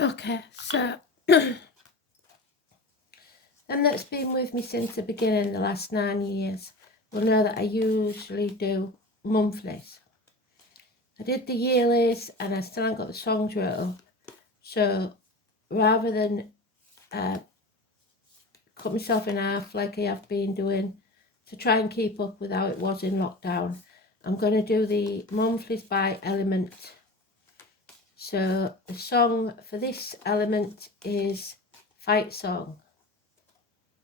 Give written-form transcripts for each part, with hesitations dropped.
Okay, so and that's been with me since the beginning, the last 9 years, will know that I usually do monthlies. I did the yearlies and I still haven't got the songs wrote up. So rather than cut myself in half like I have been doing to try and keep up with how it was in lockdown, I'm going to do the monthlies by element. So the song for this element is Fight Song,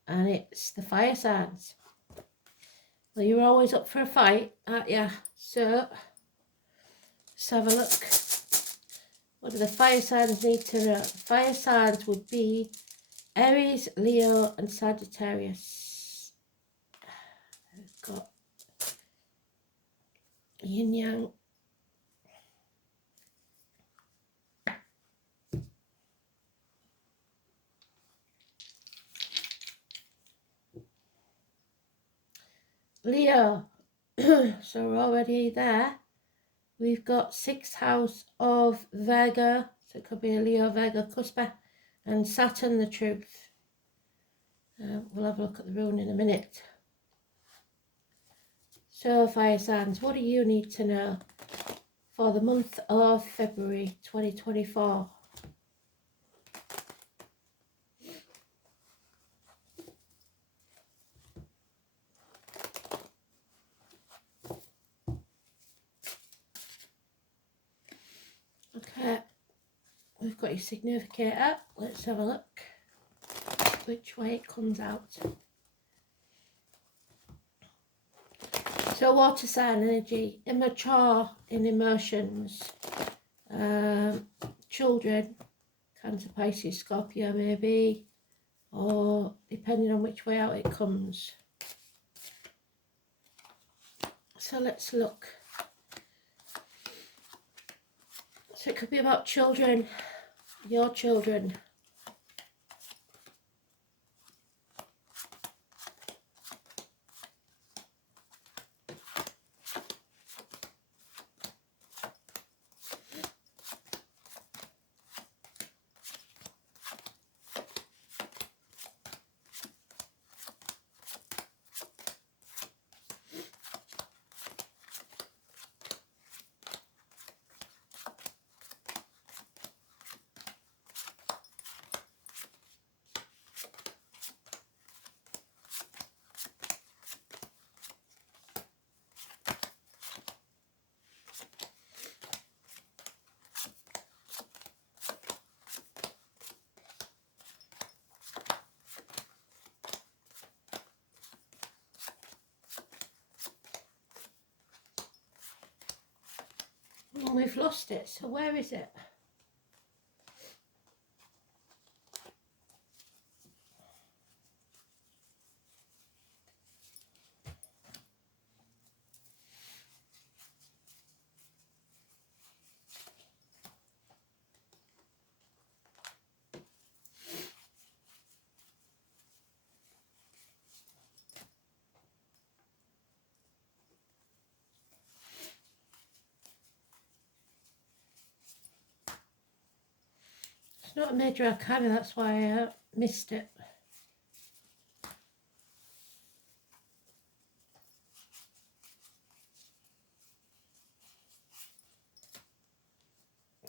and it's the fire signs. Well, you're always up for a fight, aren't you? So let's have a look. What do the fire signs need to know? Fire signs would be Aries, Leo and Sagittarius. We've got yin yang. Leo. So we're already there. We've got 6th house of Virgo. So it could be a Leo, Virgo, Cuspa. And Saturn, the truth. We'll have a look at the rune in a minute. So fire signs, what do you need to know for the month of February 2024? Okay, we've got your significator. Let's have a look which way it comes out. So water sign energy, immature in emotions, children, Cancer, Pisces, Scorpio maybe, or depending on which way out it comes. So let's look. So it could be about children, your children. And we've lost it, so where is it? It's not a major arcana, that's why I missed it.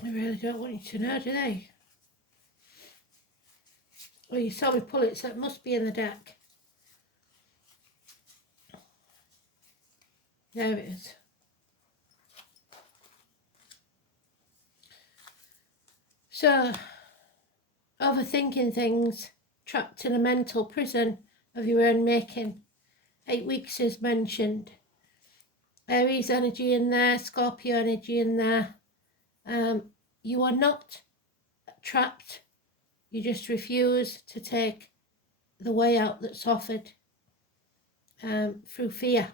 They really don't want you to know, do they? Well, you saw me pull it, so it must be in the deck. There it is. So, overthinking things, trapped in a mental prison of your own making. 8 weeks is mentioned. Aries energy in there, Scorpio energy in there. You are not trapped. You just refuse to take the way out that's offered through fear.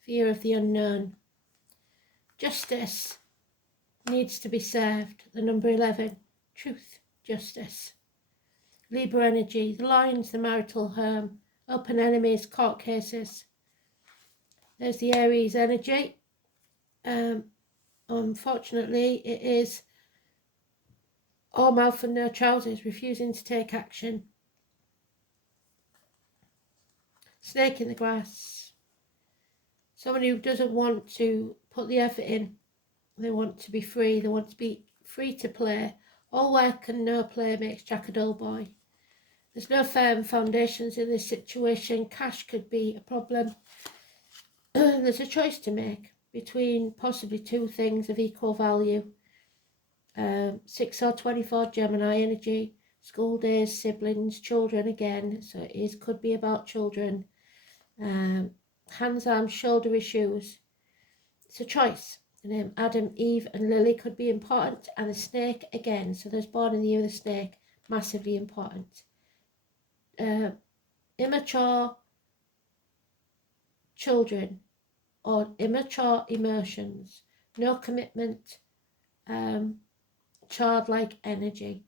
Fear of the unknown. Justice needs to be served. The number 11. Truth, justice. Libra energy, the lines, the marital home, open enemies, court cases. There's the Aries energy. Unfortunately, it is or mouth and no trousers, refusing to take action. Snake in the grass. Someone who doesn't want to put the effort in. They want to be free. They want to be free to play. All work and no play makes Jack a dull boy. There's no firm foundations in this situation. Cash could be a problem. There's a choice to make between possibly two things of equal value. 6 or 24 Gemini energy, school days, siblings, children again, so it could be about children. Hands, arms, shoulder issues. It's a choice. The name Adam, Eve and Lily could be important, and the snake again, so those born in the year of the snake, massively important. Immature children or immature emotions, no commitment, childlike energy,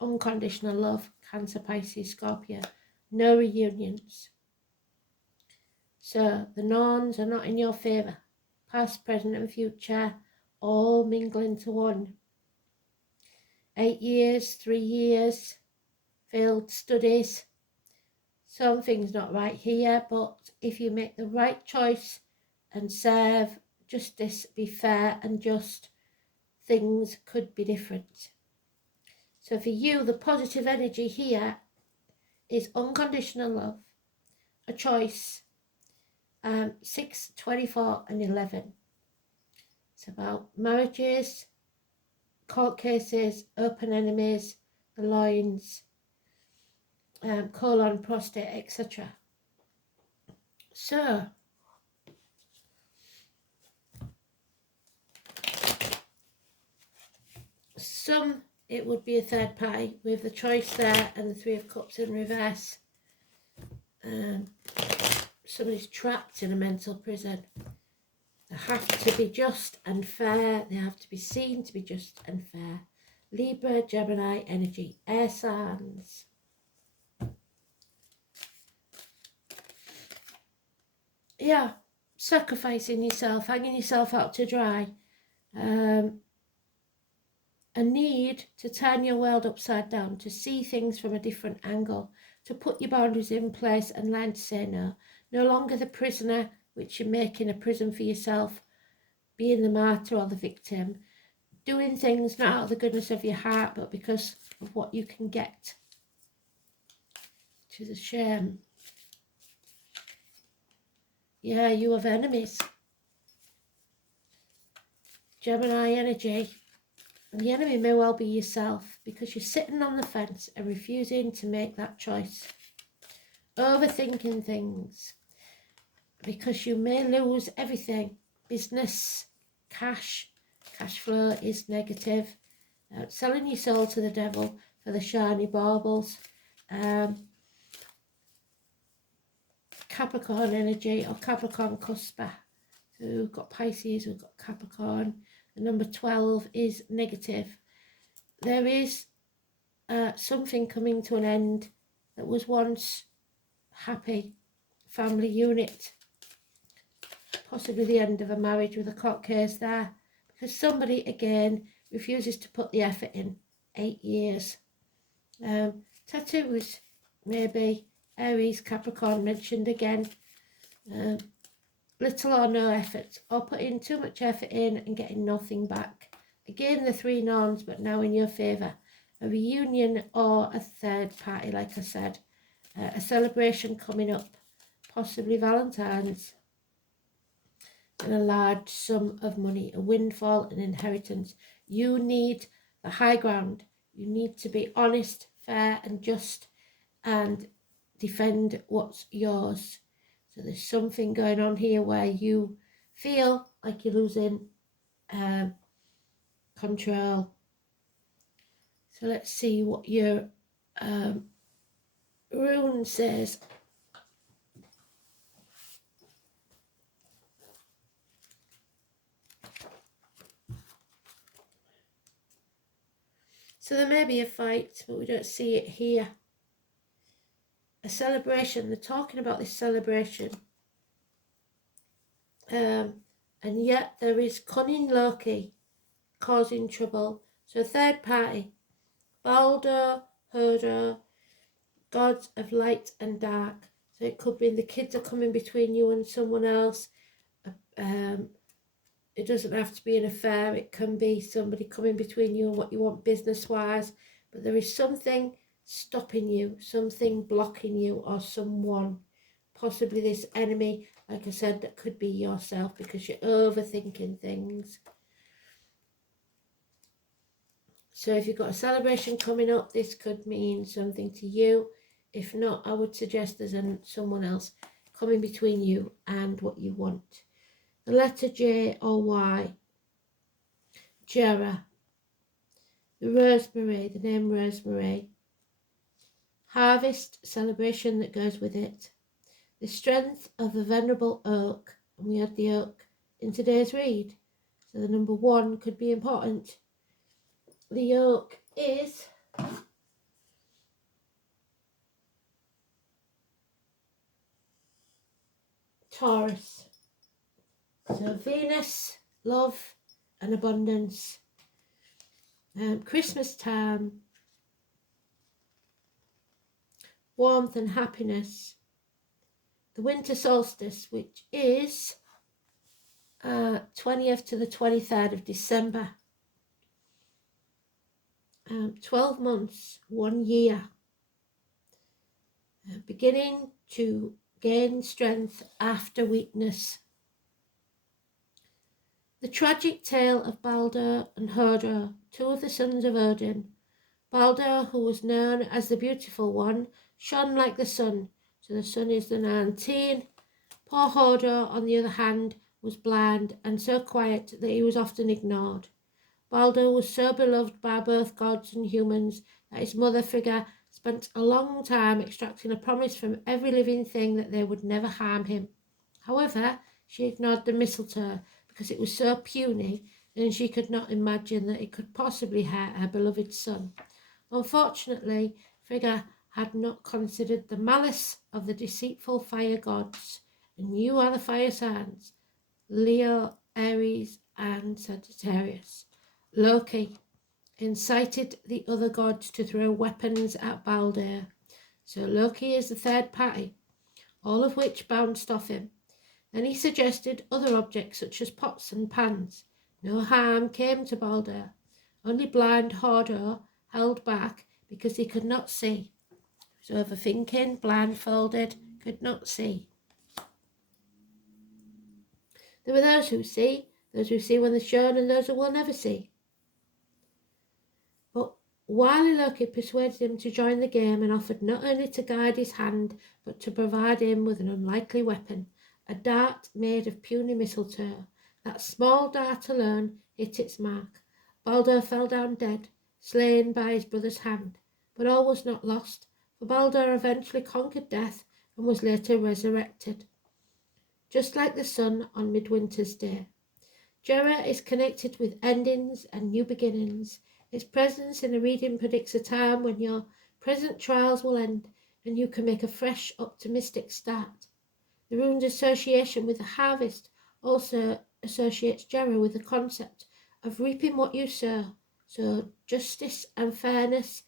unconditional love, Cancer, Pisces, Scorpio, no reunions. So the norns are not in your favour. Past, present and future all mingle into one. 8 years, 3 years, failed studies. Something's not right here, but if you make the right choice and serve justice, be fair and just, things could be different. So for you, the positive energy here is unconditional love, a choice, 6, 24 and 11. It's about marriages, court cases, open enemies, the loins, colon, prostate, etc. So, it would be a third party with the choice there and the 3 of Cups in reverse. Somebody's trapped in a mental prison. They have to be just and fair. They have to be seen to be just and fair. Libra, Gemini energy, air signs. Yeah, sacrificing yourself, hanging yourself out to dry. A need to turn your world upside down, to see things from a different angle, to put your boundaries in place and learn to say no. No longer the prisoner, which you're making a prison for yourself, being the martyr or the victim, doing things not out of the goodness of your heart, but because of what you can get, which is a shame. Yeah, you have enemies. Gemini energy. And the enemy may well be yourself, because you're sitting on the fence and refusing to make that choice. Overthinking things, because you may lose everything. Business, cash flow is negative. Selling your soul to the devil for the shiny baubles. Capricorn energy or Capricorn cusper. So we've got Pisces, we've got Capricorn. The number 12 is negative. There is something coming to an end that was once happy. Family unit. Possibly the end of a marriage with a court case there. Because somebody, again, refuses to put the effort in. 8 years. Tattoos, maybe. Aries, Capricorn mentioned again. Little or no effort, or putting too much effort in and getting nothing back. Again, the 3 norms, but now in your favour. A reunion or a third party, like I said. A celebration coming up, possibly Valentine's. And a large sum of money, a windfall, an inheritance. You need the high ground. You need to be honest, fair and just, and defend what's yours. So there's something going on here where you feel like you're losing control. So let's see what your rune says. So there may be a fight, but we don't see it here. A celebration, they're talking about this celebration. And yet there is cunning Loki causing trouble. So a third party, Balder, Herder, gods of light and dark. So it could be the kids are coming between you and someone else. It doesn't have to be an affair. It can be somebody coming between you and what you want business-wise. But there is something stopping you, something blocking you, or someone, possibly this enemy, like I said, that could be yourself, because you're overthinking things. So if you've got a celebration coming up, this could mean something to you. If not, I would suggest there's someone else coming between you and what you want. The letter J or Y. Jera. The rosemary, the name rosemary. Harvest, celebration that goes with it. The strength of the venerable oak. And we had the oak in today's read. So the number 1 could be important. The oak is Taurus. So Venus, love and abundance. Christmas time, warmth and happiness. The winter solstice, which is 20th to the 23rd of December. 12 months, 1 year. Beginning to gain strength after weakness. The tragic tale of Balder and Herder, 2 of the sons of Odin. Balder, who was known as the Beautiful One, shone like the sun. So the sun is the 19. Poor Herder, on the other hand, was blind and so quiet that he was often ignored. Balder was so beloved by both gods and humans that his mother Frigga spent a long time extracting a promise from every living thing that they would never harm him. However, she ignored the mistletoe because it was so puny, and she could not imagine that it could possibly hurt her beloved son. Unfortunately, Frigga had not considered the malice of the deceitful fire gods, and you are the fire signs, Leo, Aries, and Sagittarius. Loki incited the other gods to throw weapons at Balder. So Loki is the third party, all of which bounced off him. Then he suggested other objects such as pots and pans. No harm came to Balder. Only blind Hodor held back because he could not see. He was overthinking, blindfolded, could not see. There were those who see when they're shown, and those who will never see. But wily Loki persuaded him to join the game and offered not only to guide his hand, but to provide him with an unlikely weapon, a dart made of puny mistletoe. That small dart alone hit its mark. Balder fell down dead, slain by his brother's hand. But all was not lost, for Balder eventually conquered death and was later resurrected, just like the sun on midwinter's day. Jera is connected with endings and new beginnings. Its presence in a reading predicts a time when your present trials will end and you can make a fresh, optimistic start. The rune's association with the harvest also associates Jera with the concept of reaping what you sow. So justice and fairness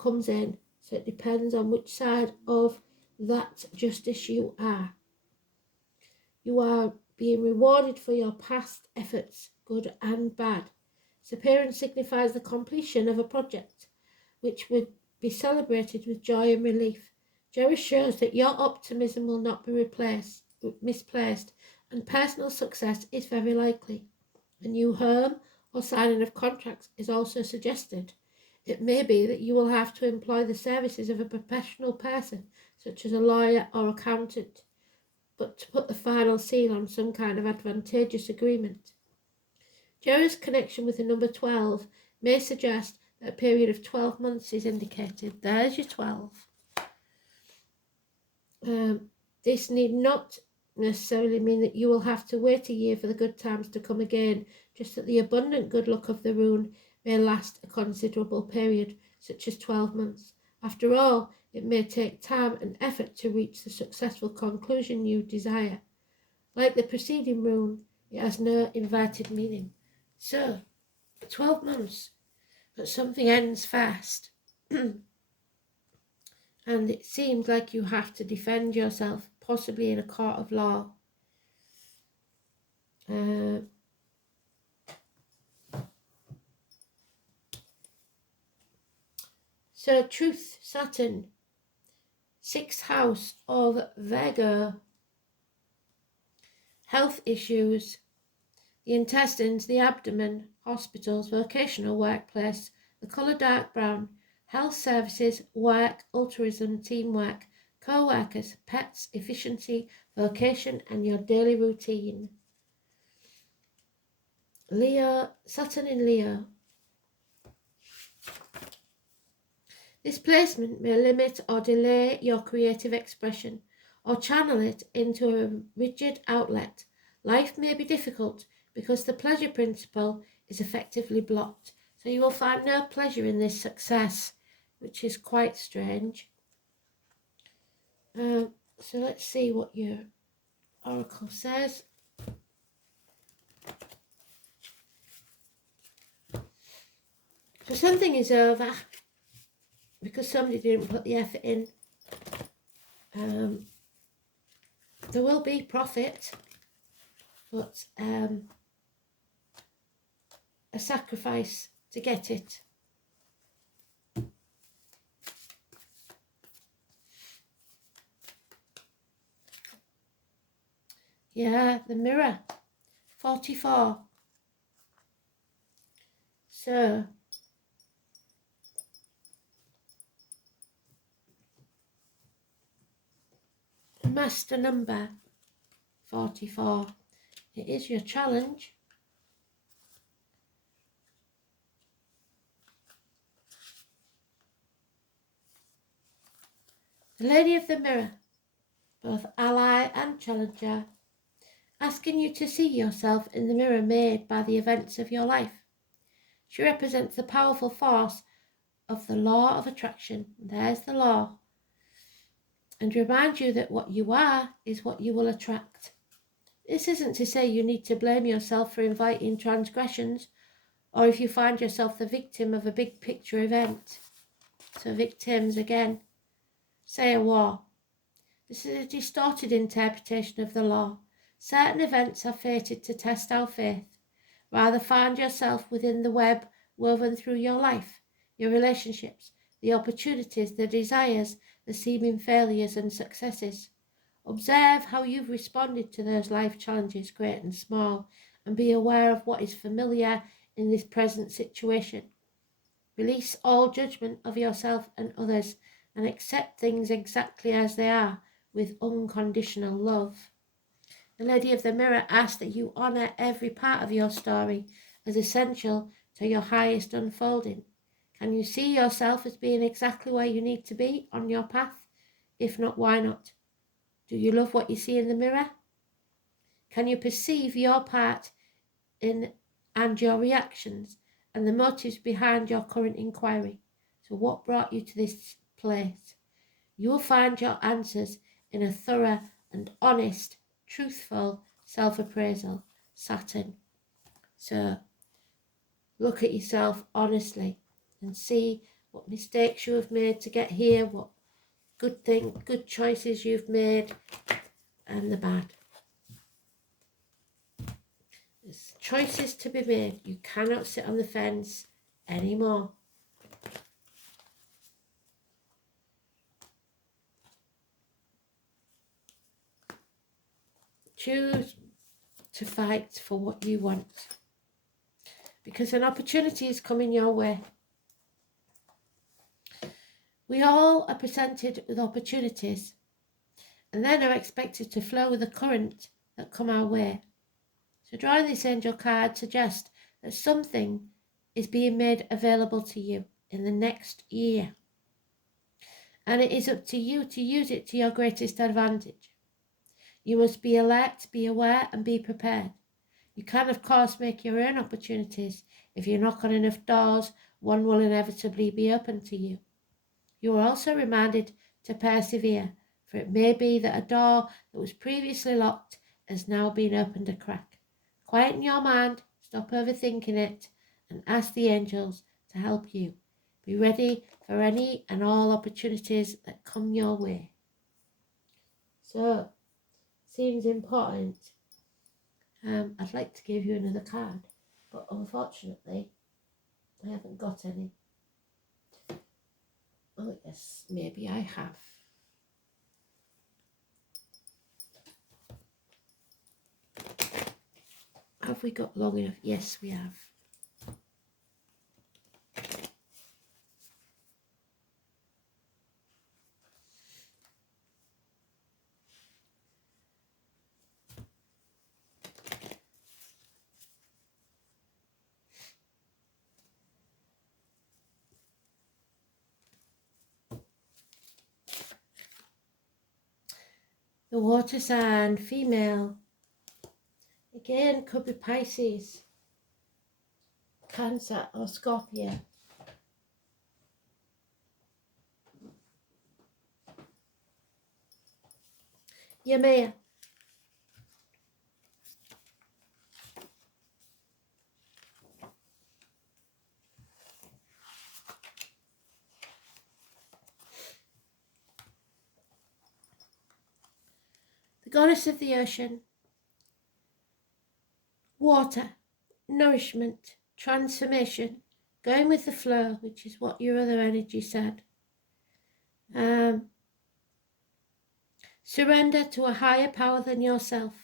comes in. So it depends on which side of that justice you are. You are being rewarded for your past efforts, good and bad. Its appearance signifies the completion of a project, which would be celebrated with joy and relief. Jera shows that your optimism will not be misplaced, and personal success is very likely. A new home or signing of contracts is also suggested. It may be that you will have to employ the services of a professional person, such as a lawyer or accountant, but to put the final seal on some kind of advantageous agreement. Jera's connection with the number 12 may suggest that a period of 12 months is indicated. There's your 12. This need not necessarily mean that you will have to wait a year for the good times to come again, just that the abundant good luck of the rune may last a considerable period, such as 12 months. After all, it may take time and effort to reach the successful conclusion you desire. Like the preceding rune, it has no inverted meaning. So, 12 months. but something ends fast. And it seems like you have to defend yourself, possibly in a court of law. So Truth, Saturn, 6th house of Virgo. Health issues, the intestines, the abdomen, hospitals, vocational workplace, the colour dark brown, health services, work, altruism, teamwork, co-workers, pets, efficiency, vocation and your daily routine. Leo, Saturn in Leo. This placement may limit or delay your creative expression or channel it into a rigid outlet. Life may be difficult because the pleasure principle is effectively blocked. So you will find no pleasure in this success, which is quite strange. So let's see what your oracle says. So something is over because somebody didn't put the effort in. There will be profit, but a sacrifice to get it. Yeah, the mirror, 44. So, master number, 44. It is your challenge. The Lady of the Mirror, both ally and challenger, asking you to see yourself in the mirror made by the events of your life. She represents the powerful force of the law of attraction. There's the law. And remind you that what you are is what you will attract. This isn't to say you need to blame yourself for inviting transgressions or if you find yourself the victim of a big picture event. So victims again, say a war. This is a distorted interpretation of the law. Certain events are fated to test our faith. Rather find yourself within the web woven through your life, your relationships, the opportunities, the desires, the seeming failures and successes. Observe how you've responded to those life challenges, great and small, and be aware of what is familiar in this present situation. Release all judgment of yourself and others and accept things exactly as they are with unconditional love. The Lady of the Mirror asks that you honour every part of your story as essential to your highest unfolding. Can you see yourself as being exactly where you need to be on your path? If not, why not? Do you love what you see in the mirror? Can you perceive your part in and your reactions and the motives behind your current inquiry? So what brought you to this place? You will find your answers in a thorough and honest, truthful self-appraisal, Saturn. So look at yourself honestly and see what mistakes you have made to get here, what good choices you've made, and the bad. There's choices to be made. You cannot sit on the fence anymore. Choose to fight for what you want, because an opportunity is coming your way. We all are presented with opportunities and then are expected to flow with the current that come our way. So drawing this angel card suggests that something is being made available to you in the next year. And it is up to you to use it to your greatest advantage. You must be alert, be aware and be prepared. You can of course make your own opportunities. If you knock on enough doors, one will inevitably be open to you. You are also reminded to persevere, for it may be that a door that was previously locked has now been opened a crack. Quieten your mind, stop overthinking it, and ask the angels to to help you. Be ready for any and all opportunities that come your way. So, seems important. I'd like to give you another card, but unfortunately, I haven't got any. Oh yes, maybe I have. Have we got long enough? Yes, we have. The water sign, female. Again, could be Pisces, Cancer or Scorpio. Yamea. The goddess of the ocean. Water, nourishment, transformation, going with the flow, which is what your other energy said. Surrender to a higher power than yourself.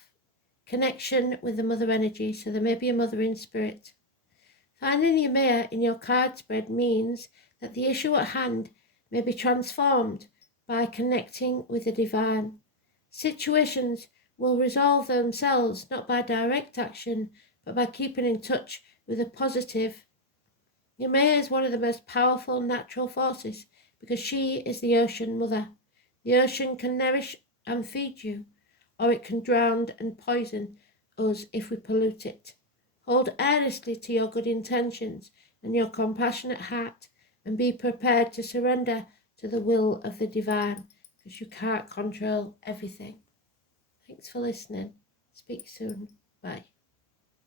Connection with the mother energy, so there may be a mother in spirit. Finding Yamea in your card spread means that the issue at hand may be transformed by connecting with the divine. Situations will resolve themselves not by direct action, but by keeping in touch with the positive. Yamea is one of the most powerful natural forces because she is the ocean mother. The ocean can nourish and feed you, or it can drown and poison us if we pollute it. Hold earnestly to your good intentions and your compassionate heart, and be prepared to surrender to the will of the divine, because you can't control everything. Thanks for listening. Speak soon. Bye.